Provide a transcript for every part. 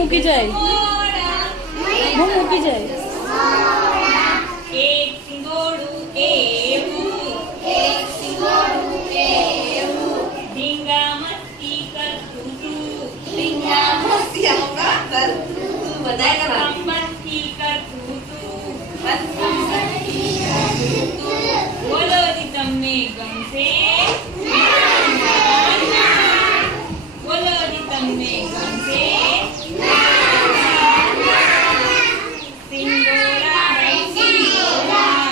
મૂકી જાય હું મૂકી જાય એક સિંગોડું એવું ઢીંગા મસ્તી કરતું તું બધા મસ્તી કરતું તું બોલો જી તમને ગમશે બોલો જી તમને ગમશે સિંગોડા ભાઈ સિંગોડા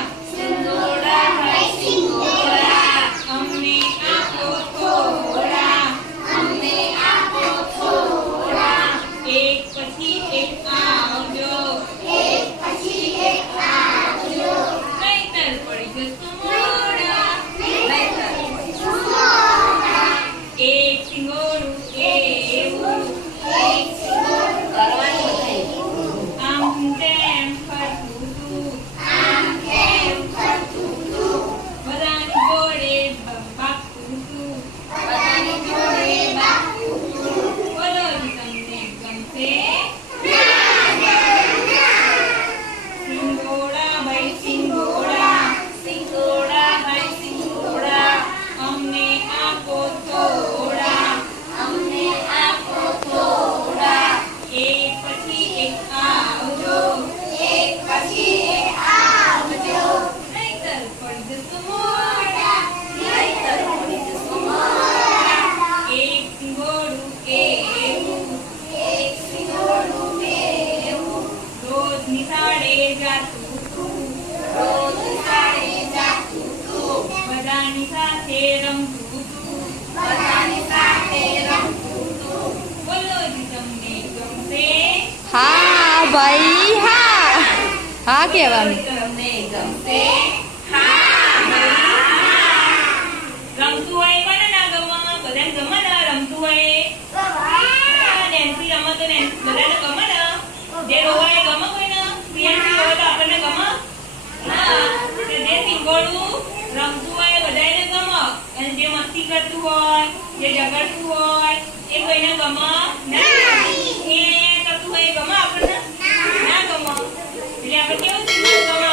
અમને આપો થોડા એક પછી એક આવજો નહીંતર પડી જશું મોડા એક સિંગોડું એવું આમ તેમ ફરતું તું બધાની જોડે ભાગતું તું બોલો જી તમને ગમશે સિંગોડા ભાઈ સિંગોડા અમને આપો થોડા એક પછી એક આવજો નહીંતર પડી જશું મોડા એક સિંગોડું એવું રોજ નિશાળે જાતું તું બધાની સાથે રમતું તું બોલો જી તમને ગમશે હા ભાઈ હા હા કહેવાનું તમને ગમશે રમતું હોય કોને ના ગમે બધાને ગમે ને રમતું હોય નેન્સી રમે તો બધાને ગમે ને જે રોવાય ગમે કોઈને પ્રિયાંશી હોય તો આપણને ગમે હા જે સિંગોડું રમતું હોય બધાને ગમે અને જે મસ્તી કરતું હોય જે ઝઘડતું હોય એ કોઈને ગમે ના એ કરતું હોય ગમે આપણને ના ગમે એટલે આપણે કેવું સિંગોડું ગમે